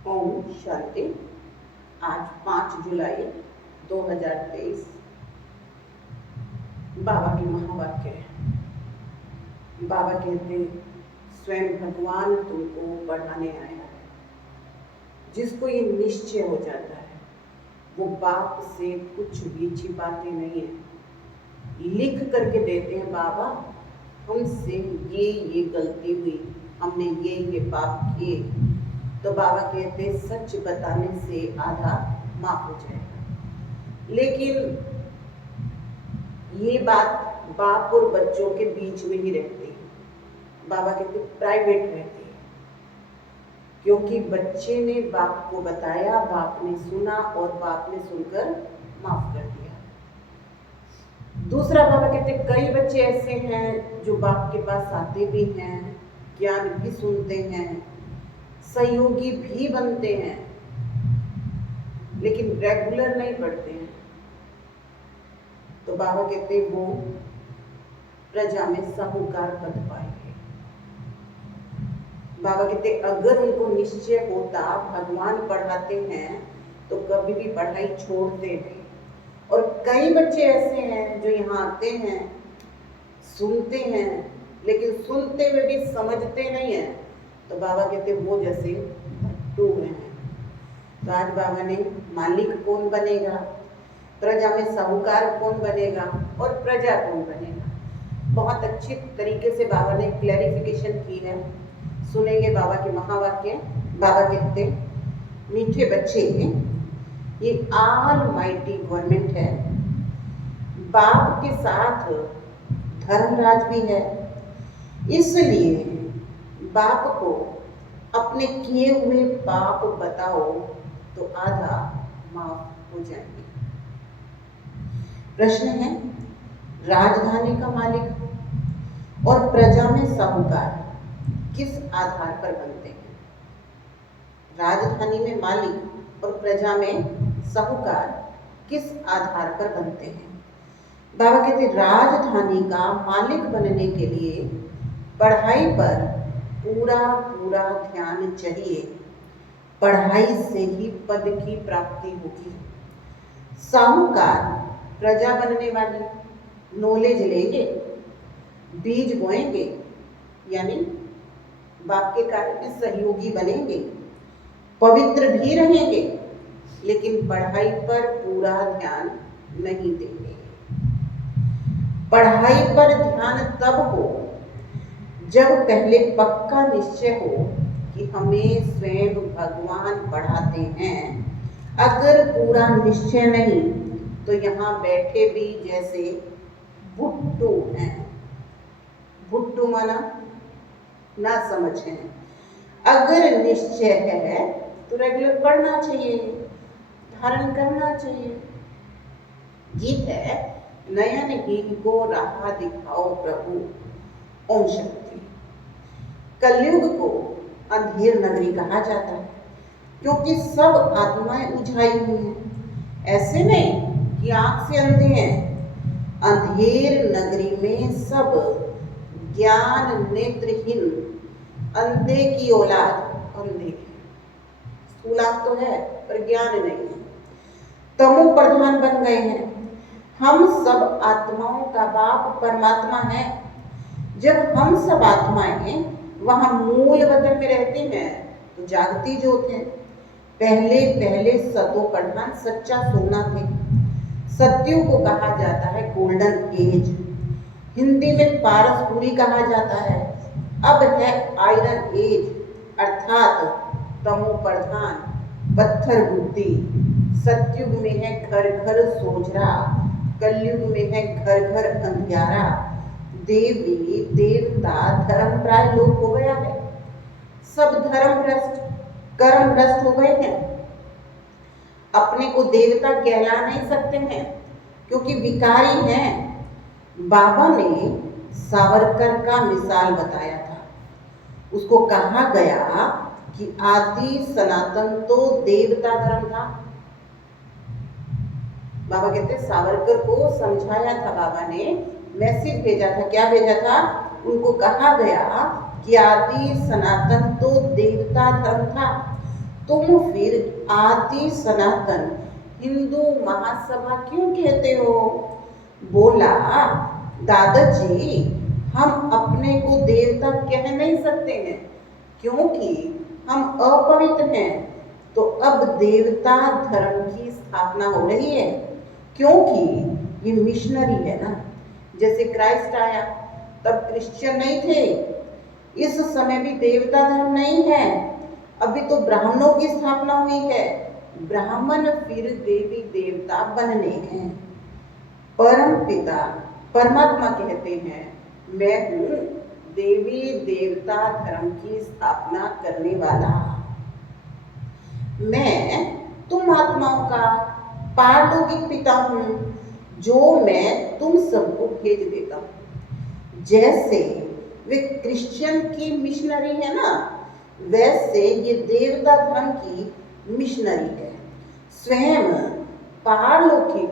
ओम शांति। आज 5 जुलाई 2023 बाबा के महावाक्य है। बाबा कहते हैं, स्वयं भगवान तुमको पढ़ाने आया है। जिसको ये निश्चय हो जाता है वो बाप से कुछ भी छिपाते नहीं है, लिख करके देते हैं, बाबा हमसे ये गलती हुई, हमने ये पाप किए। तो बाबा कहते सच बताने से आधा माफ हो जाएगा। लेकिन ये बात बाप और बच्चों के बीच में ही रहती है। बाबा कहते प्राइवेट रहती है, क्योंकि बच्चे ने बाप को बताया, बाप ने सुना और बाप ने सुनकर माफ कर दिया। दूसरा बाबा कहते कई बच्चे ऐसे हैं जो बाप के पास आते भी हैं, ज्ञान भी सुनते हैं, सहयोगी भी बनते हैं, लेकिन रेगुलर नहीं पढ़ते हैं। तो बाबा कहते वो प्रजा में साहूकार पद पाएंगे। बाबा कहते अगर उनको निश्चय होता भगवान पढ़ाते हैं तो कभी भी पढ़ाई छोड़ते नहीं। और कई बच्चे ऐसे हैं जो यहाँ आते हैं, सुनते हैं, लेकिन सुनते हुए भी समझते नहीं हैं। तो बाबा कहते वो जैसे भट्टू हैं। तो आज बाबा ने मालिक कौन बनेगा, प्रजा में साहूकार कौन बनेगा और प्रजा कौन बनेगा, बहुत अच्छी तरीके से बाबा ने क्लैरिफिकेशन की है। सुनेंगे बाबा के महावाक्य। बाबा कहते मीठे बच्चे, ये ऑल माइटी गवर्नमेंट है, बाप के साथ धर्मराज भी है, इसलिए बाप को अपने किए हुए पाप बताओ तो आधा माफ हो जाएंगे। प्रश्न है, राजधानी का मालिक और प्रजा में साहूकार किस आधार पर बनते हैं? राजधानी में मालिक और प्रजा में साहूकार किस आधार पर बनते हैं? बाबा कहते राजधानी का मालिक बनने के लिए पढ़ाई पर पूरा ध्यान चाहिए। पढ़ाई से ही पद की प्राप्ति होगी। साहूकार प्रजा बनने वाली नॉलेज लेंगे, बीज बोएंगे, यानी बाप के कार्य में सहयोगी बनेंगे, पवित्र भी रहेंगे, लेकिन पढ़ाई पर पूरा ध्यान नहीं देंगे। पढ़ाई पर ध्यान तब हो जब पहले पक्का निश्चय हो कि हमें स्वयं भगवान पढ़ाते हैं। अगर पूरा निश्चय नहीं तो यहाँ बैठे भी जैसे भुट्टू हैं। भुट्टू माना ना समझ है। अगर निश्चय है तो रेगुलर पढ़ना चाहिए, धारण करना चाहिए। गीत है, नयन हीन को राह दिखाओ प्रभु, ओम शक्ति। कलयुग को अंधेर नगरी कहा जाता है, क्योंकि सब आत्माएं उझाई हुई हैं। ऐसे नहीं कि आंख से अंधे हैं। अंधेर नगरी में सब ज्ञान नेत्रहीन, अंधे की औलाद अंधे। स्थूल तो है पर ज्ञान नहीं है, तमो प्रधान बन गए हैं। हम सब आत्माओं का बाप परमात्मा है। जब हम सब आत्माएं वहां मूल वतन में रहते हैं तो जागती ज्योत है। पहले सतो प्रधान सच्चा सोना थे। सत्युग को कहा जाता है गोल्डन एज, हिंदी में पारसपुरी कहा जाता है। अब है आयरन एज, अर्थात तमो प्रधान, पत्थर बुद्धि। सतयुग में है घर घर सोचरा, कलयुग में है घर घर अंधियारा। देवी देवता धर्म प्राय लोप हो गया है। सब धर्म भ्रष्ट, कर्म भ्रष्ट हो गए हैं। अपने को देवता कहला नहीं सकते हैं क्योंकि विकारी हैं। बाबा ने सावरकर का मिसाल बताया था। उसको कहा गया कि आदि सनातन तो देवता धर्म था। बाबा कहते सावरकर को समझाया था, बाबा ने मैसेज भेजा था। क्या भेजा था? उनको कहा गया कि आदि सनातन तो देवता धर्म था, तुम फिर आदि सनातन हिंदू महासभा क्यों कहते हो? बोला, दादाजी, हम अपने को देवता कह नहीं सकते हैं क्योंकि हम अपवित्र हैं। तो अब देवता धर्म की स्थापना हो रही है क्योंकि ये मिशनरी है ना। जैसे क्राइस्ट आया तब क्रिश्चियन नहीं थे, इस समय भी देवता धर्म नहीं है, अभी तो ब्राह्मणों की स्थापना हुई है। ब्राह्मण फिर देवी देवता बनने हैं। परम पिता परमात्मा कहते हैं, मैं हूं देवी देवता धर्म की स्थापना करने वाला। मैं तुम आत्माओं का पारलौकिक पिता हूं, जो मैं तुम सबको भेज देता हूं। जैसे वे क्रिश्चियन की मिशनरी है ना, वैसे ये देवता धर्म की मिशनरी है। स्वयं पारलौकिक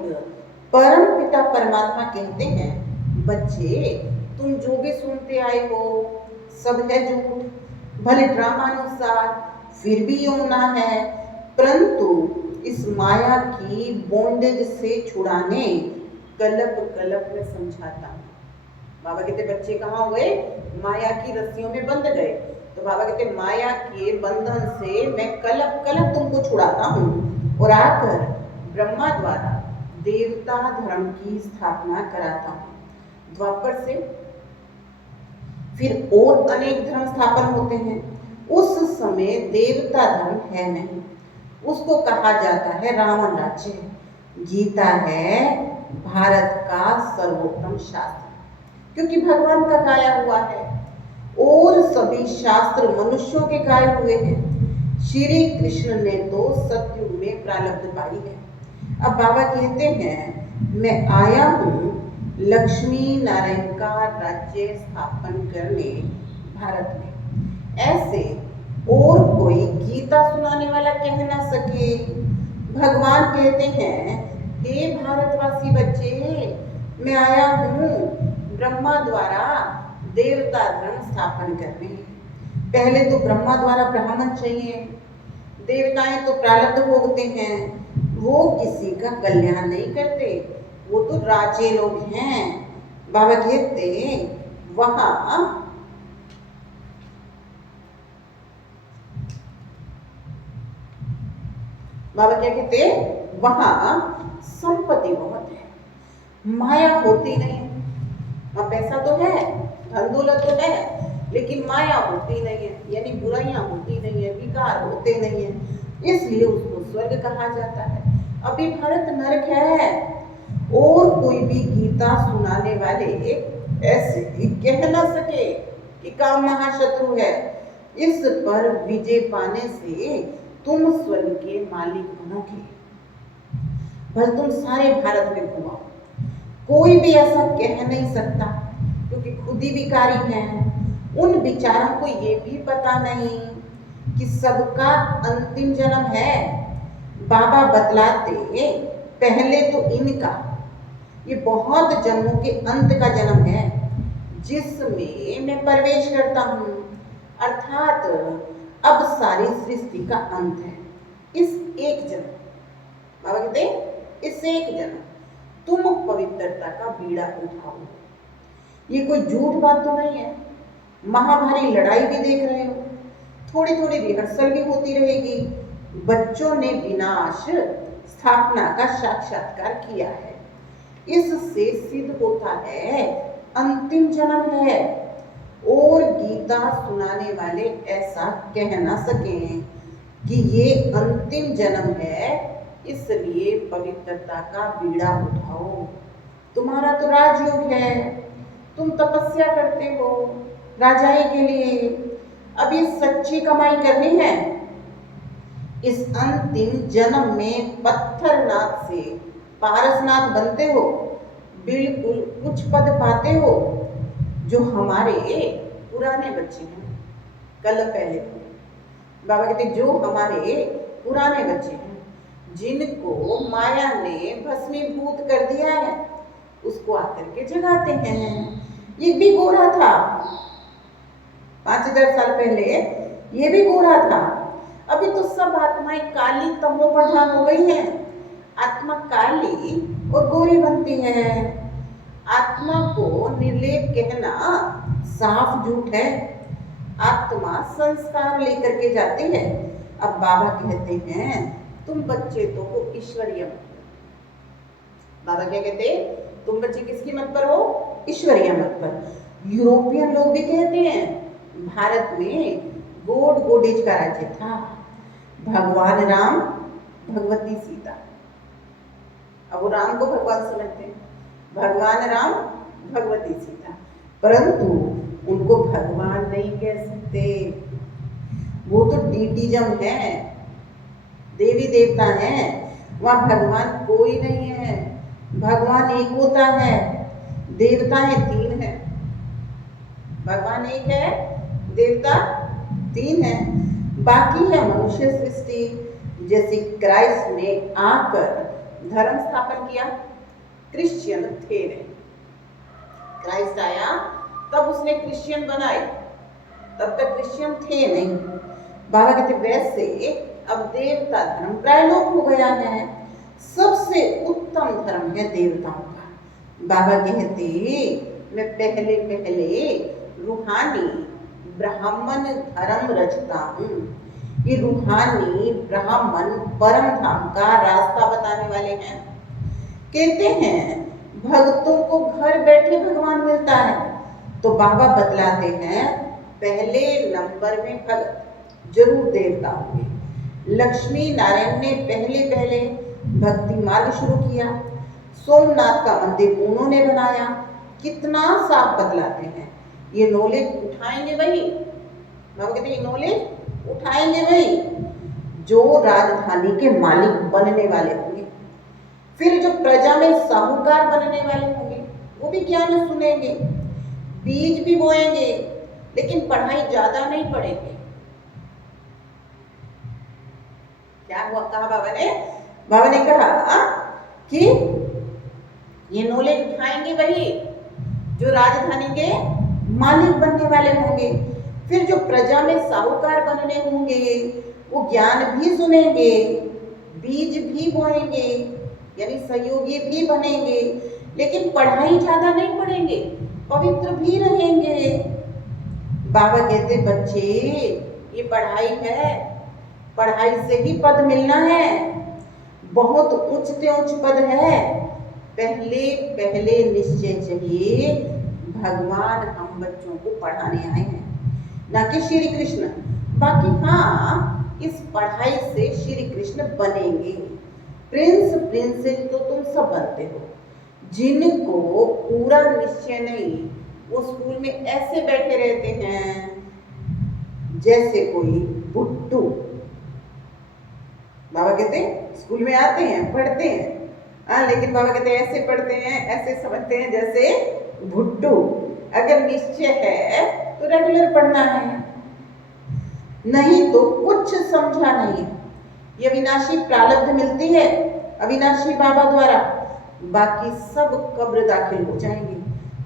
परम पिता परमात्मा कहते हैं, बच्चे, तुम जो भी सुनते आए हो सब है झूठ, भले ड्रामानुसार फिर भी ये होना है, परंतु इस माया की बॉन्डेज से छुड़ाने कल्प कल्प में समझाता हूँ। बाबा कहते बच्चे कहाँ हुए? माया की रस्सियों में बंध गए। तो बाबा कहते माया के बंधन से मैं कल्प कल्प तुमको छुड़ाता हूँ और आकर ब्रह्मा द्वारा देवता धर्म की स्थापना कराता हूँ। द्वापर से फिर और अनेक धर्म स्थापन होते हैं। उस समय देवता धर्म है नहीं, उसको कहा जाता है रावण राज्य। गीता है भारत का सर्वोत्तम शास्त्र क्योंकि भगवान का गाया हुआ है और सभी शास्त्र मनुष्यों के गाए हुए हैं। श्री कृष्ण ने तो सतयुग में प्रारब्ध पाई है। अब बाबा कहते हैं, मैं आया हूँ लक्ष्मी नारायण का राज्य स्थापन करने भारत में। ऐसे और कोई गीता सुनाने वाला कह ना सके। भगवान कहते हैं, हे भारतवासी बच्चे, मैं आया हूँ ब्रह्मा द्वारा देवता धर्म स्थापन करने। पहले तो ब्रह्मा द्वारा ब्राह्मण चाहिए, देवताएं तो प्रारब्ध भोगते हैं, वो किसी का कल्याण नहीं करते, वो तो राजे लोग हैं। बाबा कहते वहां बाबा क्या कहते वहां संपत्ति बहुत है, माया होती नहीं। वहां पैसा तो है, धन दौलत तो है, लेकिन माया होती नहीं है, यानी बुराइयां होती नहीं है, विकार होते नहीं है, इसलिए उसको स्वर्ग कहा जाता है। अभी भारत नरक है और कोई भी गीता सुनाने वाले ऐसे कह ना सके कि काम महाशत्रु है। इस पर विजय पाने से तुम स्वर्ग के मालिक बनोगे। भले तुम सारे भारत में घुमाओ, कोई भी ऐसा कह नहीं सकता क्योंकि खुद ही विकारी हैं। उन विचारों को ये भी पता नहीं कि सबका अंतिम जन्म है। बाबा बतलाते पहले तो इनका ये बहुत जन्मों के अंत का जन्म है जिसमें मैं प्रवेश करता हूँ, अर्थात अब सारी सृष्टि का अंत है। इस एक जन्म, बाबा कहते इस एक जन्म तुम पवित्रता का बीड़ा उठाओ। ये कोई झूठ बात तो नहीं है। महाभारी लड़ाई भी देख रहे हो, थोड़ी थोड़ी रिहर्सल भी होती रहेगी। बच्चों ने विनाश स्थापना का साक्षात्कार किया है, इससे सिद्ध होता है अंतिम जन्म है। और गीता सुनाने वाले ऐसा कह ना सके कि ये अंतिम जन्म है, इसलिए पवित्रता का बीड़ा उठाओ। तुम्हारा तो राजयोग है, तुम तपस्या करते हो राजाई के लिए, अब ये सच्ची कमाई करनी है। इस अंतिम जन्म में पत्थरनाथ से पारसनाथ बनते हो, बिल्कुल कुछ पद पाते हो। जो हमारे पुराने बच्चे हैं, कल पहले बाबा कहते जो हमारे पुराने बच्चे हैं जिनको माया ने भस्मीभूत कर दिया है, उसको आकर के जगाते हैं। ये भी गोरा था 5000 साल पहले, ये भी गोरा था। अभी तो सब आत्माएं काली तमो प्रधान हो गई हैं। आत्मा काली और गोरी बनती है। आत्मा को निर्लेप कहना साफ झूठ है। आत्मा संस्कार लेकर के जाती है। अब बाबा कहते हैं तुम बच्चे तो हो ईश्वरीय। बाबा क्या कहते हैं? तुम बच्चे किसकी मत पर हो? ईश्वरीय मत पर। यूरोपियन लोग भी कहते हैं भारत में गोड गोडेज का राज्य था। भगवान राम, भगवती सीता। अब वो राम को भगवान समझते हैं। भगवान राम, भगवती सीता, परंतु उनको भगवान नहीं कह सकते। वो तो डीटीजम है, देवी देवता है। वहां भगवान कोई नहीं है। भगवान एक होता है, देवताएं तीन है। भगवान एक है, देवता तीन है। बाकी है मनुष्य सृष्टि। जैसे क्राइस्ट ने आकर धर्म स्थापन किया, क्रिश्चियन थे नहीं। क्राइस्ट आया तब उसने क्रिश्चियन बनाए, तब तक क्रिश्चियन थे नहीं। बाबा कहते वैसे अब देवता धर्म प्रायलोप हो गया है। सबसे उत्तम धर्म है देवताओं का। बाबा कहते मैं पहले पहले रूहानी ब्राह्मण धर्म रचता हूँ। ये रूहानी ब्राह्मण परम धाम का रास्ता बताने वाले हैं। कहते हैं भक्तों को घर बैठे भगवान मिलता है, तो बाबा बतलाते हैं पहले नंबर में भगत जरूर देवता होंगे। लक्ष्मी नारायण ने पहले पहले भक्ति मार्ग शुरू किया। सोमनाथ का मंदिर उन्होंने बनाया। कितना साफ बतलाते हैं। ये नॉलेज उठाएंगे वही, बाबा कहते हैं नॉलेज उठाएंगे वही जो राजधानी के मालिक बनने वाले होंगे। फिर जो प्रजा में साहूकार बनने वाले होंगे वो भी ज्ञान सुनेंगे, बीज भी बोएंगे, लेकिन पढ़ाई ज्यादा नहीं पढ़ेंगे। क्या हुआ? कहा बाबा ने? बाबा ने कहा कि ये नॉलेज उठाएंगे वही जो राजधानी के मालिक बनने वाले होंगे। फिर जो प्रजा में साहूकार बनने होंगे वो ज्ञान भी सुनेंगे, बीज भी बोएंगे, यानी सहयोगी भी बनेंगे, लेकिन पढ़ाई ज्यादा नहीं पढ़ेंगे, पवित्र भी रहेंगे। बाबा कहते बच्चे ये पढ़ाई है, पढ़ाई से ही पद मिलना है। बहुत उच्च से उच्च पद है। पहले पहले निश्चय चाहिए भगवान हम बच्चों को पढ़ाने आए हैं, ना कि श्री कृष्ण। बाकी हाँ, इस पढ़ाई से श्री कृष्ण बनेंगे। प्रिंस प्रिंसेस तो तुम सब बनते हो। जिनको पूरा निश्चय नहीं, वो स्कूल में ऐसे बैठे रहते हैं जैसे कोई बुट्टू। बाबा कहते स्कूल में आते हैं, पढ़ते हैं, लेकिन बाबा कहते ऐसे पढ़ते हैं, ऐसे समझते हैं जैसे भुट्टू। अगर निश्चय है तो रेगुलर पढ़ना है, नहीं तो कुछ समझा नहीं। ये अविनाशी प्रारब्ध मिलती है अविनाशी बाबा द्वारा। बाकी सब कब्र दाखिल हो जाएंगे,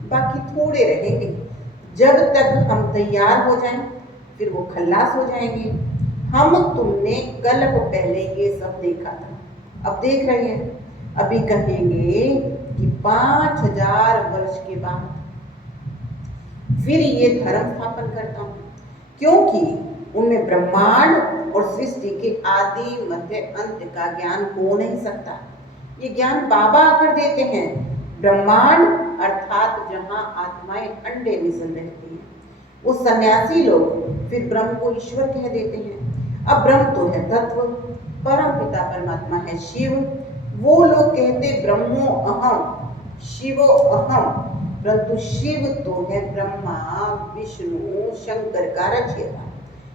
बाकी थोड़े रहेंगे। जब तक हम तैयार हो जाएं फिर वो खल्लास हो जाएंगे। हम तुमने कल्प पहले ये सब देखा था, अब देख रहे हैं। अभी कहेंगे कि 5000 वर्ष के बाद फिर ये धर्म स्थापन करता हूं, क्योंकि उनमें ब्रह्मांड और सृष्टि के आदि मध्य अंत का ज्ञान हो नहीं सकता। ये ज्ञान बाबा आकर देते हैं। ब्रह्मांड अर्थात जहां आत्माएं अंडे में जल रहती हैं, वो सन्यासी लोग फिर ब्रह्म को ईश्वर कह देते हैं। अब ब्रह्म तो है तत्व, परम पिता परमात्मा है शिव। वो लोग कहते ब्रह्मो अहम शिवो अहम, परंतु शिव तो है ब्रह्मा विष्णु शंकर का रचयिता।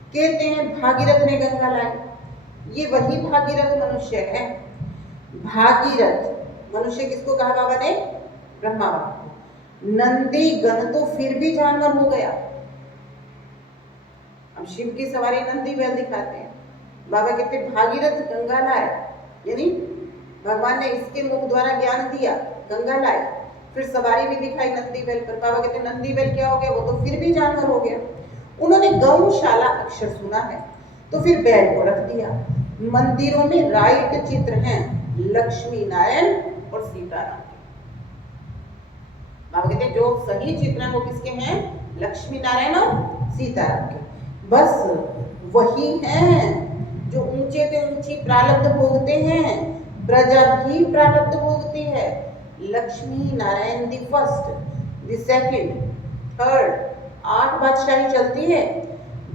कहते हैं भागीरथ ने गंगा लाई। ये वही भागीरथ मनुष्य है। भागीरथ मनुष्य किसको कहा बाबा ने? ब्रह्मा बाबा को। नंदी गण तो फिर भी जानवर हो गया। अब शिव की सवारी नंदी बैल दिखाते हैं। बाबा कहते भागीरथ गंगा लाए, यानी भगवान ने इसके मुख द्वारा ज्ञान दिया, गंगा लाए, फिर सवारी भी दिखाई नंदी बैल पर। बाबा कहते नंदी बैल क्या हो गया? वो तो फिर भी जानवर हो गया। उन्होंने गौशाला अक्षर सुना है, तो फिर बैल को रख दिया। मंदिरों में राइट चित्र हैं लक्ष्मी नारायण और सीताराम के। बाबा कहते हैं जो सही चित्र हैं वो किसके हैं? लक्ष्मी नारायण और सीताराम के। बस वही हैं जो ऊंचे से ऊंची प्रारब्ध भोगते हैं, प्रजा भी प्रारब्ध भोगती है। Lakshmi Narayan the first, the second, third, 8 बादशाही चलती है,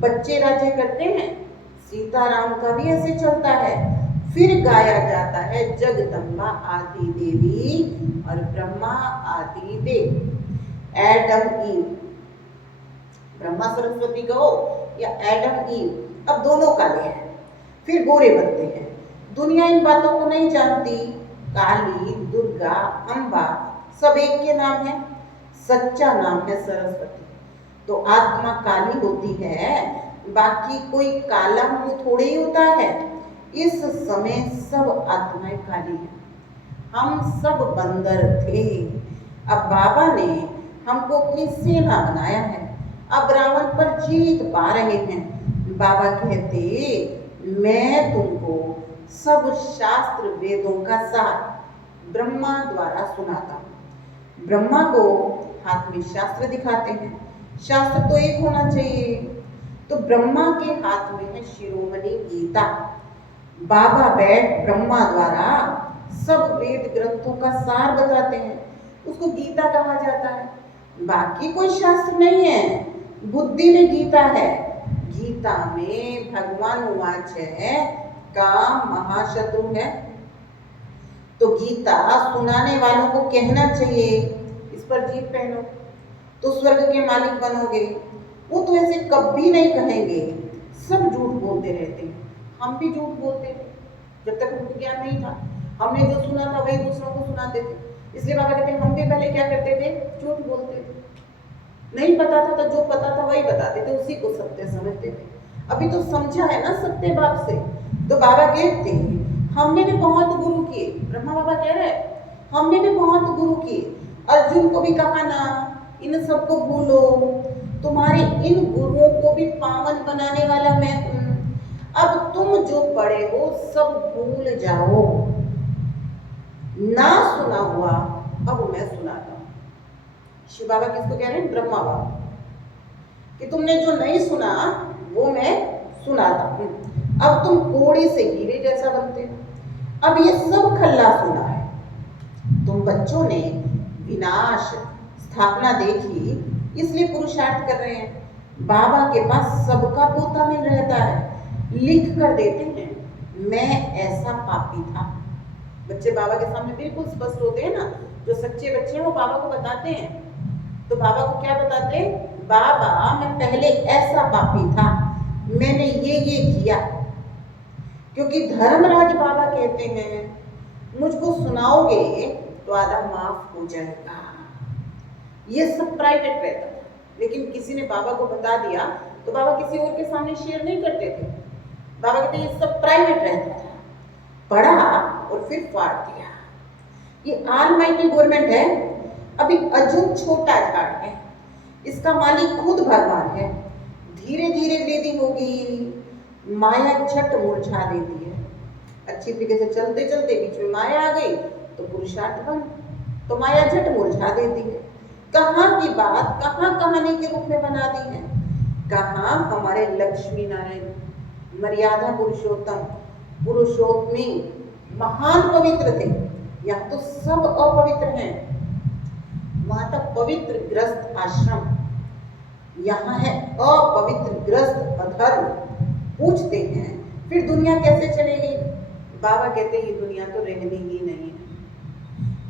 बच्चे राज्य करते हैं। सीताराम का भी ऐसे चलता है। फिर गाया जाता है जगदम्बा आदि देवी और ब्रह्मा आदि देव। एडम ईव, ब्रह्मा सरस्वती कहो या एडम ईव, अब दोनों काले हैं, फिर गोरे बनते हैं। दुनिया इन बातों को नहीं जानती। काली, दुर्गा, अम्बा सब एक के नाम है, सच्चा नाम है सरस्वती। तो आत्मा काली होती है, बाकी कोई काला मुंह थोड़े ही होता है। इस समय सब आत्माएं काली हैं। हम सब बंदर थे, अब बाबा ने हमको अपनी सेना बनाया है, अब रावण पर जीत पा रहे हैं। बाबा कहते मैं तुमको सब शास्त्र वेदों का सार ब्रह्मा द्वारा सुनाता हूँ। ब्रह्मा को हाथ में शास्त्र दिखाते हैं, शास्त्र तो एक होना चाहिए। तो ब्रह्मा के हाथ में है शिरोमणि गीता। बाबा बैठ ब्रह्मा द्वारा सब वेद ग्रंथों का सार बताते हैं, उसको गीता कहा जाता है। बाकी कोई शास्त्र नहीं है, बुद्धि में गीता है। गीता में भगवान वाच है काम महाशत्रु है। तो गीता सुनाने वालों को कहना चाहिए इस पर जीत पहनो तो स्वर्ग के मालिक बनोगे। वो तो ऐसे कभी नहीं कहेंगे, सब झूठ बोलते रहते हैं। हम भी झूठ बोलते थे जब तक हमको ज्ञान नहीं था। हमने जो सुना था वही दूसरों को सुनाते थे। इसलिए बाबा कहते हैं हम भी पहले क्या करते थे? झूठ बोलते थे। नहीं पता था तो जो पता था वही बताते थे, उसी को सत्य समझते थे। अभी तो समझा है ना सत्य बाप से। तो बाबा कहते हैं हमने भी बहुत गुरु किए। ब्रह्मा बाबा कह रहे हमने भी बहुत गुरु किए। अर्जुन को भी कहा ना इन सबको भूलो, तुम्हारे इन गुरुओं को भी पावन बनाने वाला मैं हूं। अब तुम जो पढ़े हो सब भूल जाओ। ना सुना हुआ अब मैं सुनाता हूं। शिव बाबा किसको कह रहे हैं? ब्रह्मा बाबा, कि तुमने जो नहीं सुना वो मैं सुनाता हूं। अब तुम कोड़ी से हीरे जैसा बनते हो। अब ये सब खल्ला सुना है। तुम बच्चों ने विनाश स्थापना देखी, इसलिए पुरुषार्थ कर रहे हैं। बाबा के पास सबका पोता मिल रहता है, लिख कर देते हैं मैं ऐसा पापी था। बच्चे बाबा के सामने बिल्कुल स्पष्ट होते हैं ना, जो सच्चे बच्चे हैं वो बाबा को बताते हैं। तो बाबा को क्या बताते हैं? बाबा मैं पहले ऐसा पापी था, मैंने ये किया। क्योंकि धर्मराज बाबा कहते हैं मुझको सुनाओगे तो आधा माफ हो जाएगा। ये सब प्राइवेट रहता था, लेकिन किसी ने बाबा को बता दिया तो बाबा किसी और के सामने शेयर नहीं करते थे। बाबा कहते ये सब प्राइवेट रहता था। पढ़ा और फिर फाड़ दिया। ये ऑलमाइटी गवर्नमेंट है, अभी अजून छोटा झाड़ है, इसका मालिक खुद भगवान है। धीरे धीरे वृद्धि होगी, माया झट मुरझा देती है। अच्छी तरीके से चलते चलते बीच में माया आ गई तो पुरुषार्थ बन, तो माया झट मुरझा देती है। कहाँ की बात कहाँ कहानी के रूप में बना दी है। कहाँ हमारे लक्ष्मी नारायण मर्यादा पुरुषोत्तम पुरुषोत्तमी महान पवित्र थे, यहाँ तो सब अपवित्र हैं। वहां तक पवित्र ग्रस्त आश्रम, यहाँ है अपवित्र ग्रस्त अधर्म। पूछते हैं फिर दुनिया कैसे चलेगी? बाबा कहते हैं ये दुनिया तो रहनी ही नहीं है,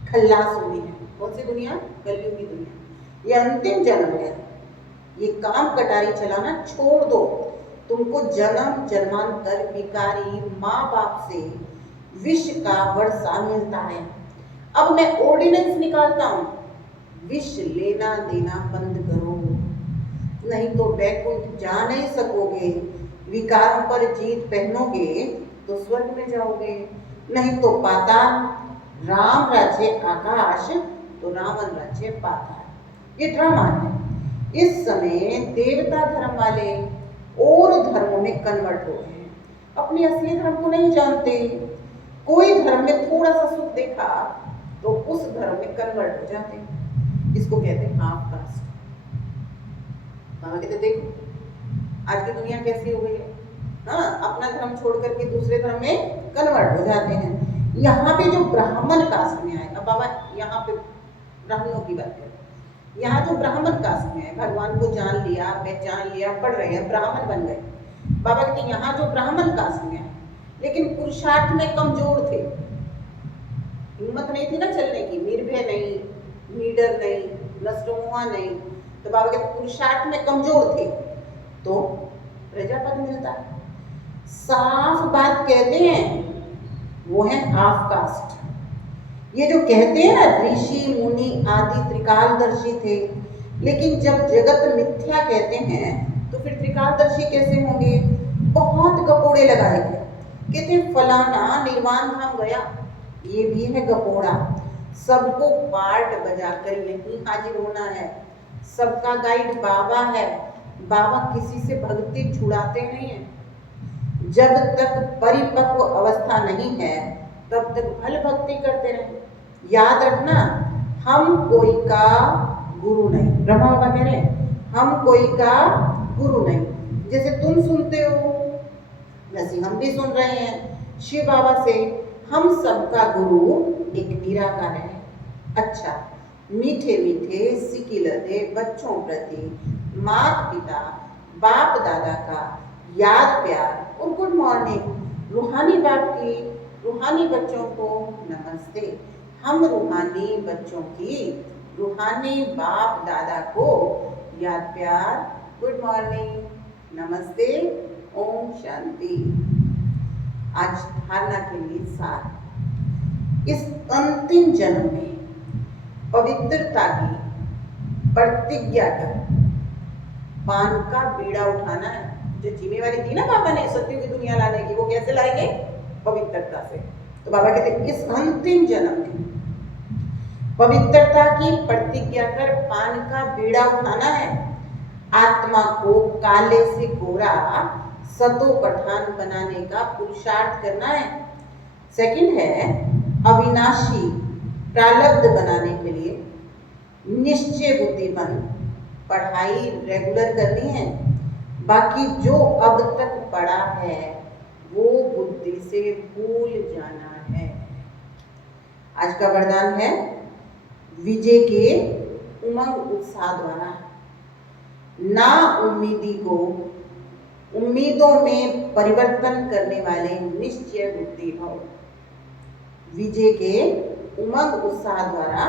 खल्लास होनी है। कौन सी दुनिया? कलयुग की दुनिया। ये अंतिम जन्म है, ये काम कटारी चलाना छोड़ दो। तुमको जन्म जन्मांतर भिखारी माँ बाप से विष का वर्षा मिलता है। अब मैं ऑर्डिनेंस निकालता हूँ, विष लेना देना बंद करो, नहीं तो वैकुंठ जा नहीं सकोगे। विकारों पर जीत पहनोगे तो स्वर्ग में जाओगे, नहीं तो पाताल। राम राज्य आकाश तो रावण राज्य पाताल। ये ड्रामा है। इस समय देवता धर्म वाले और धर्मों में कन्वर्ट हो गए हैं, अपने असली धर्म को नहीं जानते। कोई धर्म में थोड़ा सा सुख देखा तो उस धर्म में कन्वर्ट हो जाते हैं। इसको कहते हैं हाफ कास्ट। बाबा कहते देखो आज की दुनिया कैसी हो गई है, हाँ, अपना धर्म छोड़ करके दूसरे धर्म में कन्वर्ट हो जाते हैं। यहाँ पे जो ब्राह्मण कास्ट में आए, अब बाबा यहाँ पे ब्राह्मणों की बात करें, यहाँ जो ब्राह्मण कास्ट में है, भगवान को जान लिया, पहचान लिया, पढ़ रहे हैं, ब्राह्मण बन गए। बाबा कहते यहाँ जो ब्राह्मण कास्ट में है लेकिन पुरुषार्थ में कमजोर थे, हिम्मत नहीं थी ना चलने की, निर्भय नहीं, नीडर नहीं, नष्टमुआ नहीं, तो बाबा कहते पुरुषार्थ में कमजोर थे तो प्रजापति मिलता है। साफ बात कहते हैं, वो है हाफ कास्ट। ये जो कहते हैं ना ऋषि मुनि आदि त्रिकालदर्शी थे, लेकिन जब जगत मिथ्या कहते हैं तो फिर त्रिकालदर्शी कैसे होंगे? बहुत गपोड़े लगाए थे। कहते फलाना निर्वाण धाम गया, ये भी है गपोड़ा। सबको पार्ट बजाकर यहीं हाजिर होना है, सबका गाइड बाबा है। बाबा किसी से भक्ति छुड़ाते नहीं है। जब तक परिपक्व अवस्था नहीं है तब तक भल भक्ति करते रहे। याद रखना, हम कोई का गुरु नहीं। ब्रह्मा बाबा कह रहे हैं हम कोई का गुरु नहीं। जैसे तुम सुनते हो वैसे हम भी सुन रहे हैं शिव बाबा से। हम सबका गुरु एक निराकार है। अच्छा, मीठे मीठे सिकिलते बच्चों प्रति माता पिता बाप दादा का याद प्यार और गुड मॉर्निंग। रूहानी बाप की रूहानी बच्चों को नमस्ते। हम रूहानी बच्चों की रूहानी बाप दादा को याद प्यार, गुड मॉर्निंग, नमस्ते, ओम शांति। आज धारणा के लिए सार, इस अंतिम जन्म में पवित्रता की प्रतिज्ञा कर पान का बीड़ा उठाना है। जो जिम्मेवारी दी ना बाबा ने सत्य की दुनिया लाने की, वो कैसे लाएंगे? पवित्रता से। तो बाबा कहते हैं इस अंतिम जन्म में पवित्रता की प्रतिज्ञा कर पान का बीड़ा उठाना है। आत्मा को काले से गोरा सतो पठान बनाने का पुरुषार्थ करना है। सेकंड है अविनाशी प्रारब्ध बनाने के लिए निश्चय बुद्धिमान पढ़ाई रेगुलर करनी है। बाकी जो अब तक पढ़ा है वो बुद्धि से भूल जाना है। आज का वरदान है विजय के उमंग उत्साह द्वारा ना उम्मीदी को उम्मीदों में परिवर्तन करने वाले निश्चय बुद्धि भव। विजय के उमंग उत्साह द्वारा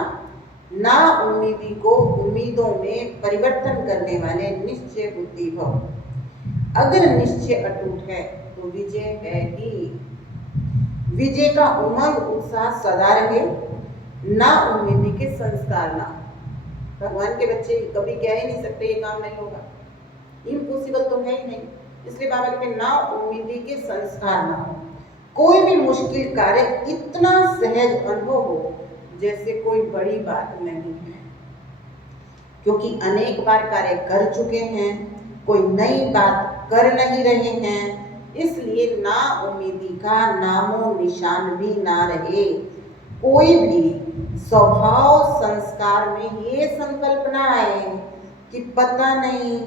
ना उम्मीदी को उम्मीदों में परिवर्तन करने वाले निश्चय बुद्धि भव। अगर निश्चय अटूट है तो विजय है ही। विजय का उमंग उत्साह सदा रहे, ना उम्मीदी के संस्कार ना। भगवान के बच्चे कभी कह ही नहीं सकते ये काम नहीं होगा, इम्पॉसिबल तो है ही नहीं। इसलिए बाबा कहते हैं ना उम्मीदी के संस्कार ना हो। कोई भी मुश्किल कार्य इतना सहज अनुभव हो जैसे कोई बड़ी बात नहीं है, क्योंकि अनेक बार कार्य कर चुके हैं, कोई नई बात कर नहीं रहे हैं। इसलिए ना उम्मीदी का नामो निशान भी ना रहे। कोई भी स्वभाव संस्कार में ये संकल्पना आए कि पता नहीं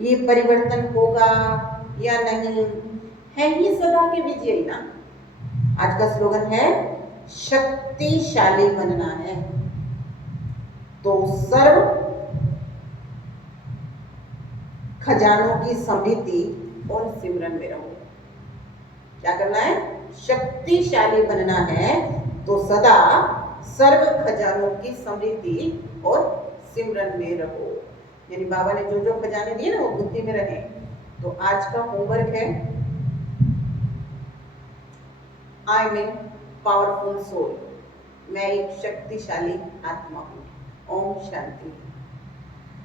ये परिवर्तन होगा या नहीं, है ही सदा के विजयी ना। आज का स्लोगन है शक्तिशाली बनना है तो सर्व खजानों की समृद्धि और सिमरन में रहो। क्या करना है? शक्तिशाली बनना है तो सदा सर्व खजानों की समृद्धि और सिमरन में रहो। यानी बाबा ने जो जो खजाने दिए ना वो बुद्धि में रहे। तो आज का होमवर्क है I am a powerful soul. मैं एक शक्तिशाली आत्मा हूँ। ओम शांति।